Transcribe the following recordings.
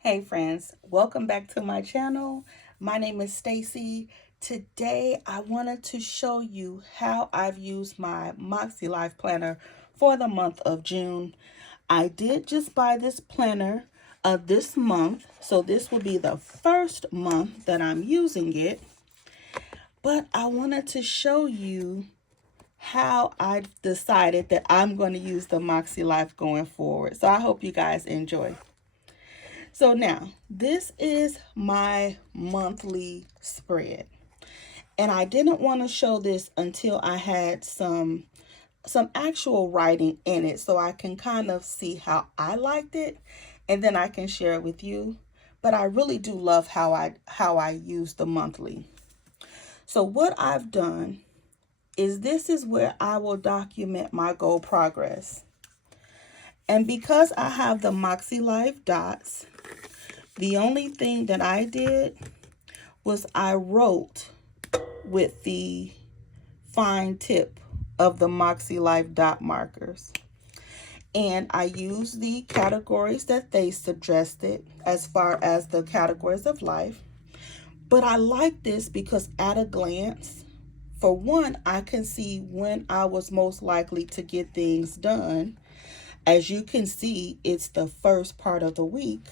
Hey friends, welcome back to my channel. My name is Stacy. Today I wanted to show you how I've used my MakseLife planner for the month of June. I did just buy this planner this month, so this will be the first month that I'm using it. But I wanted to show you how I decided that I'm going to use the MakseLife going forward. So I hope you guys enjoy. So now, this is my monthly spread. And I didn't want to show this until I had some actual writing in it so I can kind of see how I liked it and then I can share it with you. But I really do love how I use the monthly. So what I've done is this is where I will document my goal progress. And because I have the MakseLife dots, the only thing that I did was I wrote with the fine tip of the MakseLife dot markers. And I used the categories that they suggested as far as the categories of life. But I like this because at a glance, for one, I can see when I was most likely to get things done. As you can see, it's the first part of the week.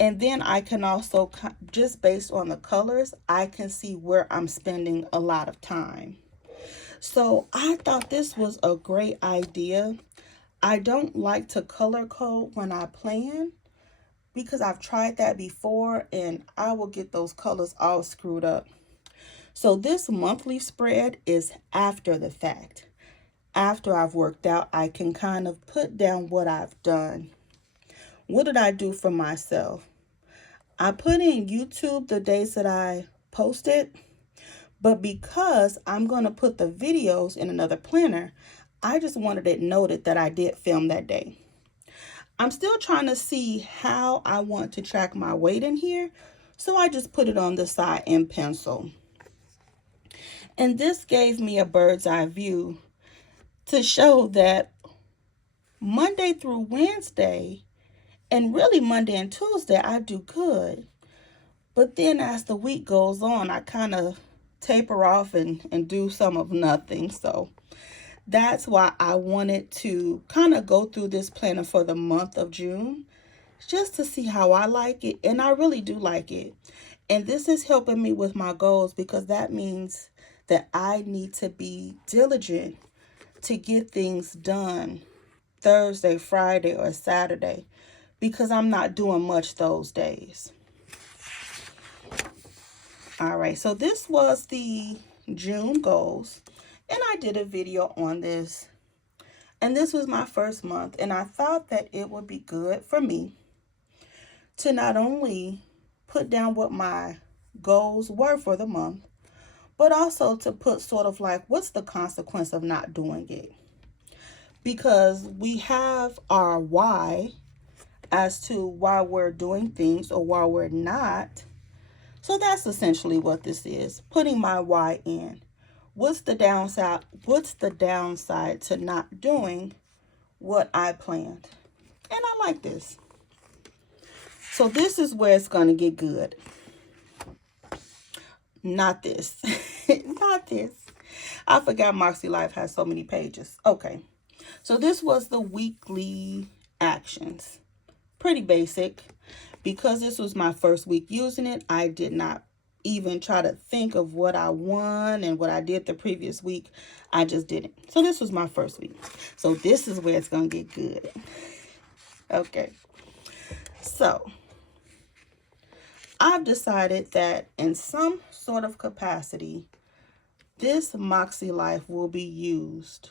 And then I can also, just based on the colors, I can see where I'm spending a lot of time. So I thought this was a great idea. I don't like to color code when I plan because I've tried that before and I will get those colors all screwed up. So this monthly spread is after the fact. After I've worked out, I can kind of put down what I've done. What did I do for myself? I put in YouTube the days that I posted, but because I'm going to put the videos in another planner, I just wanted it noted that I did film that day. I'm still trying to see how I want to track my weight in here, so I just put it on the side in pencil. And this gave me a bird's eye view to show that Monday through Wednesday, and really Monday and Tuesday, I do good. But then as the week goes on, I kind of taper off and do some of nothing. So that's why I wanted to kind of go through this planner for the month of June just to see how I like it. And I really do like it. And this is helping me with my goals because that means that I need to be diligent to get things done Thursday, Friday, or Saturday because I'm not doing much those days. All right, so this was the June goals, and I did a video on this. And this was my first month, and I thought that it would be good for me to not only put down what my goals were for the month, but also to put sort of like what's the consequence of not doing it. Because we have our why as to why we're doing things or why we're not. So that's essentially what this is, putting my why in. What's the downside? What's the downside to not doing what I planned? And I like this. So this is where it's going to get good. Not this. Not this. I forgot MakseLife has so many pages. Okay. So this was the weekly actions. Pretty basic. Because this was my first week using it, I did not even try to think of what I won and what I did the previous week. I just didn't. So this was my first week. So this is where it's going to get good. Okay. So I've decided that in some sort of capacity, this MakseLife will be used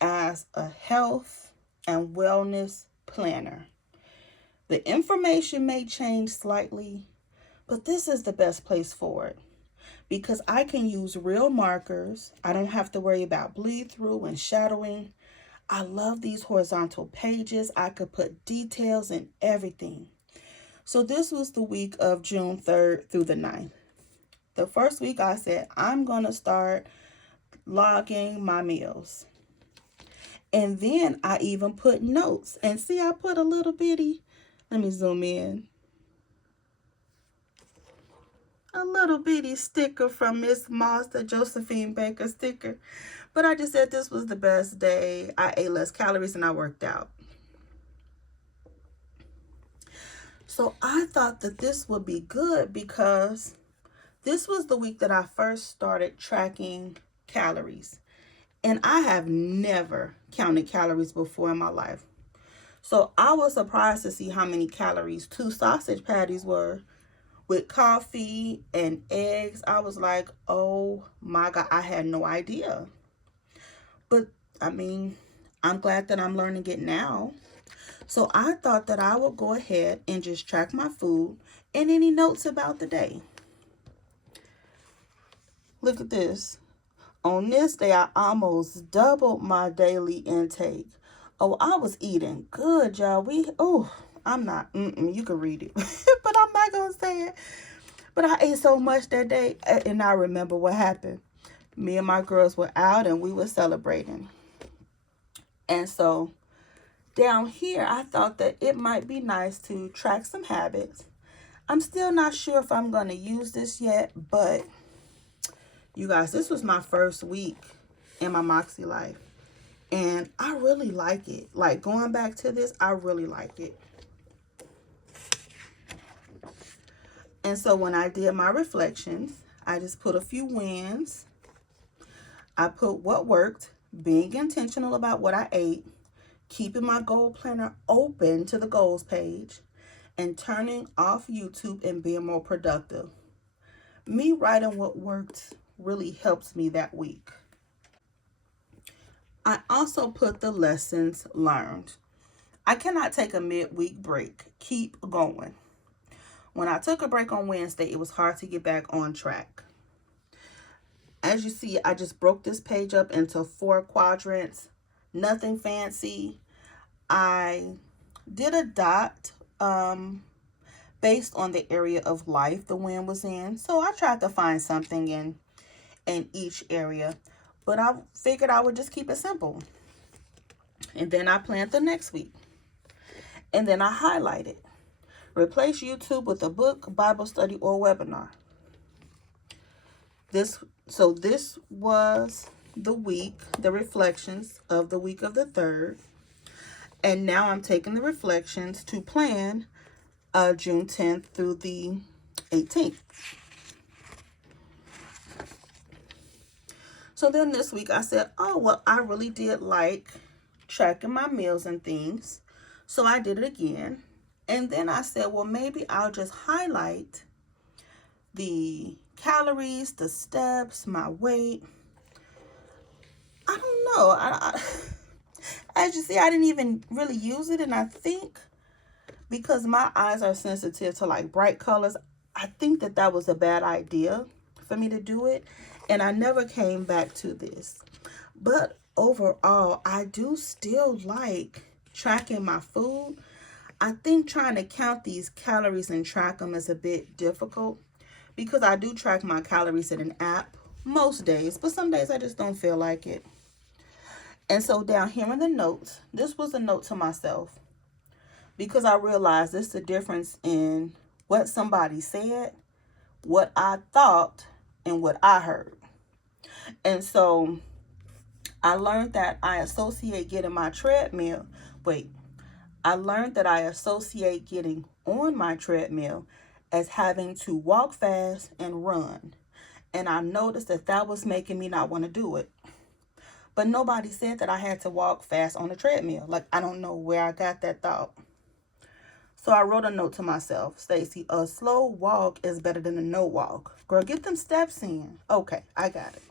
as a health and wellness planner. The information may change slightly, but this is the best place for it because I can use real markers. I don't have to worry about bleed through and shadowing. I love these horizontal pages. I could put details in everything. So this was the week of June 3rd through the 9th. The first week I said, I'm going to start logging my meals. And then I even put notes. And see, I put a little bitty Let me zoom in. A little bitty sticker from Miss Moss, the Josephine Baker sticker. But I just said this was the best day. I ate less calories and I worked out. So I thought that this would be good because this was the week that I first started tracking calories. And I have never counted calories before in my life. So I was surprised to see how many calories 2 sausage patties were with coffee and eggs. I was like, oh my God, I had no idea. But I mean, I'm glad that I'm learning it now. So I thought that I would go ahead and just track my food and any notes about the day. Look at this. On this day, I almost doubled my daily intake. Oh, I was eating good, y'all. I'm not, you can read it, but I'm not going to say it. But I ate so much that day, and I remember what happened. Me and my girls were out, and we were celebrating. And so, down here, I thought that it might be nice to track some habits. I'm still not sure if I'm going to use this yet, but you guys, this was my first week in my MakseLife. And I really like it. Like, going back to this, I really like it. And so when I did my reflections, I just put a few wins. I put what worked, being intentional about what I ate, keeping my goal planner open to the goals page, and turning off YouTube and being more productive. Me writing what worked really helps me that week. I also put the lessons learned. I cannot take a midweek break. Keep going. When I took a break on Wednesday, it was hard to get back on track. As you see, I just broke this page up into 4 quadrants. Nothing fancy. I did a dot based on the area of life the win was in. So I tried to find something in each area. But I figured I would just keep it simple. And then I planned the next week. And then I highlighted. Replace YouTube with a book, Bible study, or webinar. This was the week, the reflections of the week of the 3rd. And now I'm taking the reflections to plan June 10th through the 18th. So then this week I said, oh, well, I really did like tracking my meals and things. So I did it again. And then I said, well, maybe I'll just highlight the calories, the steps, my weight. I don't know. As you see, I didn't even really use it. And I think because my eyes are sensitive to like bright colors, I think that was a bad idea for me to do it. And I never came back to this. But overall, I do still like tracking my food. I think trying to count these calories and track them is a bit difficult because I do track my calories in an app most days, but some days I just don't feel like it. And so down here in the notes, this was a note to myself because I realized this is the difference in what somebody said, what I thought, and what I heard. And so I learned that I associate getting my treadmill. I learned that I associate getting on my treadmill as having to walk fast and run. And I noticed that was making me not want to do it. But nobody said that I had to walk fast on the treadmill. Like, I don't know where I got that thought. So I wrote a note to myself, Stacy, a slow walk is better than a no walk. Girl, get them steps in. Okay, I got it.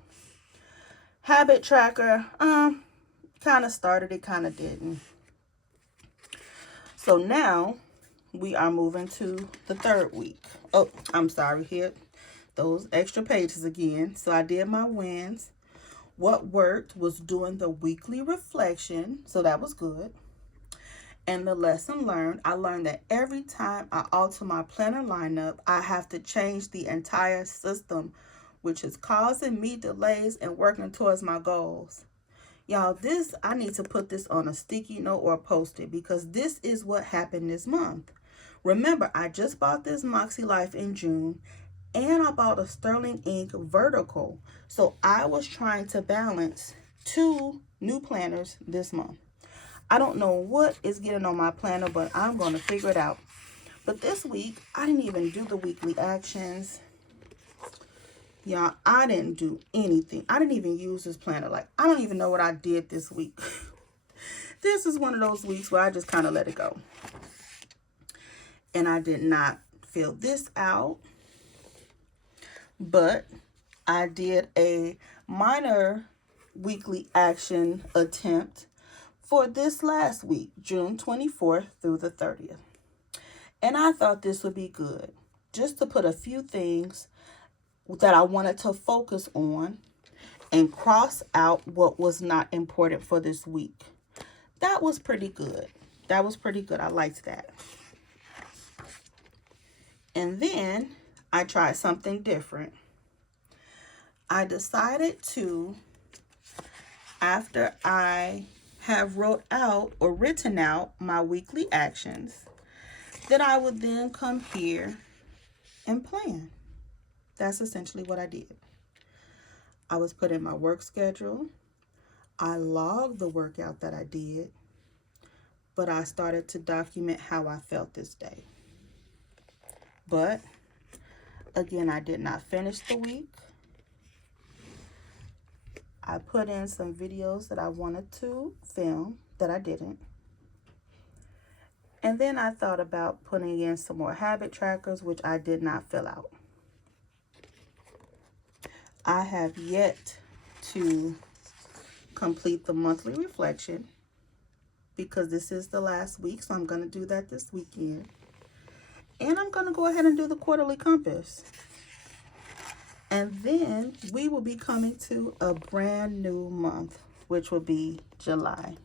Habit tracker, kind of started it, kind of didn't. So now we are moving to the 3rd week. Oh, I'm sorry, here, those extra pages again. So I did my wins. What worked was doing the weekly reflection. So that was good. And the lesson learned, I learned that every time I alter my planner lineup, I have to change the entire system, which is causing me delays and working towards my goals. Y'all, I need to put this on a sticky note or post it because this is what happened this month. Remember, I just bought this MakseLife in June, and I bought a Sterling Ink vertical. So I was trying to balance 2 new planners this month. I don't know what is getting on my planner, but I'm going to figure it out. But this week, I didn't even do the weekly actions. Y'all, I didn't do anything. I didn't even use this planner. Like, I don't even know what I did this week. This is one of those weeks where I just kind of let it go. And I did not fill this out. But I did a minor weekly action attempt for this last week, June 24th through the 30th. And I thought this would be good, just to put a few things that I wanted to focus on and cross out what was not important for this week. That was pretty good. That was pretty good. I liked that. And then I tried something different. I decided to, after I have written out my weekly actions, that I would then come here and plan. That's essentially what I did. I was put in my work schedule. I logged the workout that I did, but I started to document how I felt this day. But again, I did not finish the week. I put in some videos that I wanted to film that I didn't. And then I thought about putting in some more habit trackers, which I did not fill out. I have yet to complete the monthly reflection because this is the last week, so I'm going to do that this weekend. And I'm going to go ahead and do the quarterly compass. And then we will be coming to a brand new month, which will be July.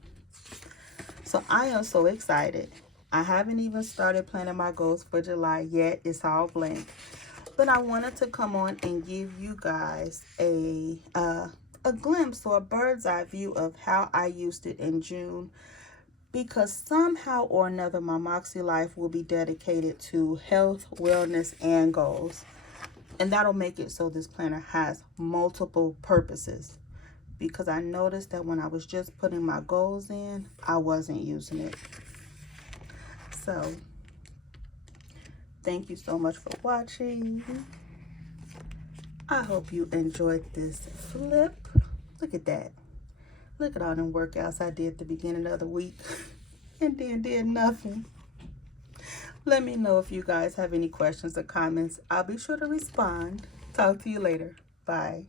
So I am so excited. I haven't even started planning my goals for July yet. It's all blank. But I wanted to come on and give you guys a glimpse or a bird's eye view of how I used it in June. Because somehow or another, my MakseLife will be dedicated to health, wellness, and goals. And that'll make it so this planner has multiple purposes. Because I noticed that when I was just putting my goals in, I wasn't using it. So, thank you so much for watching. I hope you enjoyed this flip. Look at that. Look at all them workouts I did at the beginning of the week and then did nothing. Let me know if you guys have any questions or comments. I'll be sure to respond. Talk to you later. Bye.